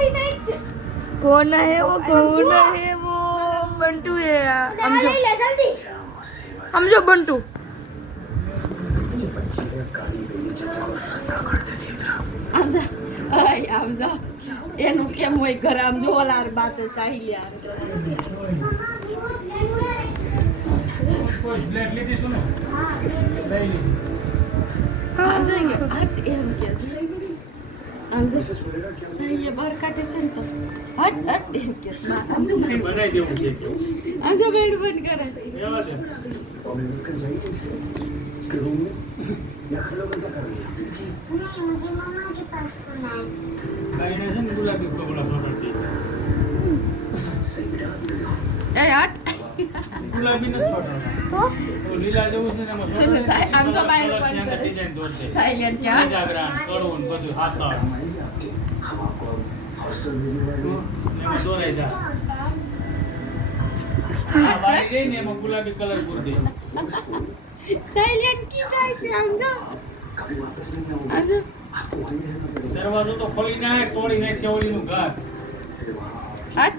तोड़ी नहीं छे कौन है वो बंटू है ले ले जल्दी समझो बंटू आम जा एनु केम होय घर आम जो ओलार बात साहिलिया कोई ब्लेड लीधी सुनो लई ली आम जाएंगे हट एम के आम जा साहिलिया बाहर काटे से तो हट हट एम के आम जो બનાઈ દેવું છે आम जो बेड बंद करे એવા દે કાઈને છે ને ગુલાબી કપડા સોટાડી ए हट ગુલાબી ન છોટાડવા તો લીલા જેવું છે ને એમાં સુન સાઈ આમ જો બાયનું બંધ કરે ડિઝાઇન દોર દે સાઈલેન્ટ क्या જાગરણ કડવું ને બધું હાથળ એમાં દોરાઈ જા આ વાળી ગઈ ને એમાં ગુલાબી કલર પૂર દે साइलेंट की जाए से आम जो आम जो દરવાજો તો ખોલી નાખ તોડી નાખ સેવડીનું ઘર हट